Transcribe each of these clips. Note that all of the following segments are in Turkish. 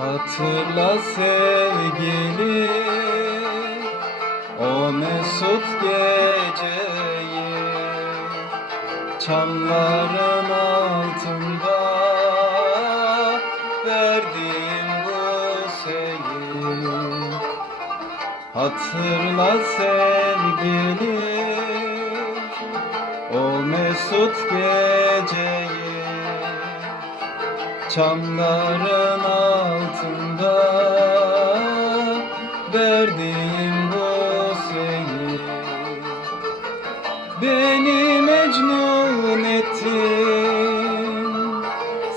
Hatırla sevgili o mesut geceyi Çamların altında verdiğim bu seyi. Hatırla sevgili o mesut geceyi Çamların altında Beni mecnun ettin.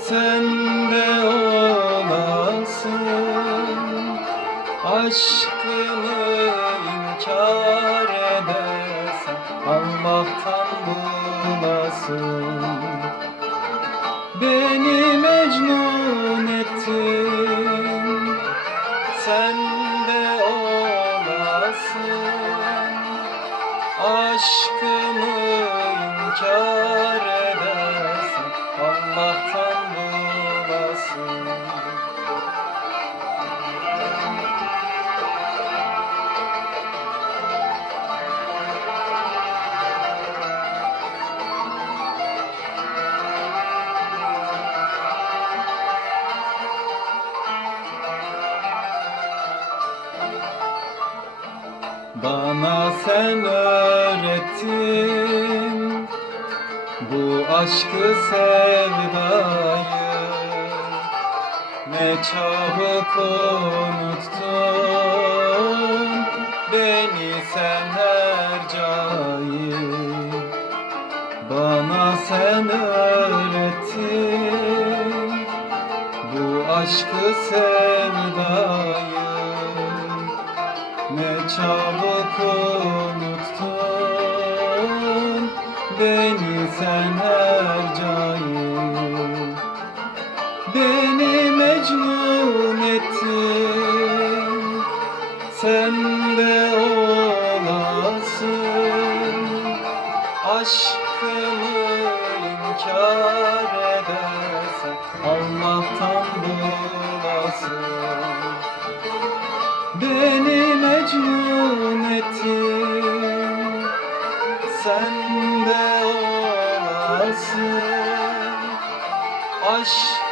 Sen de olasın. Aşkını inkar edersen Allah'tan bulasın. Beni mecnun ettin. Sen de olasın. Aşkını inkar edersen Allah'tan bulasın Bana sen öğrettin bu aşkı sevdayı Ne çabuk unuttun beni sen hercayı Bana sen öğrettin bu aşkı sevdayı. Ne çabuk unuttun beni sen hercayı Beni mecnun ettin. Sen de olasın. Aşkımı inkar edersen Allah'tan bulasın. Beni mecnun ettin Sen de olasın Aşkımı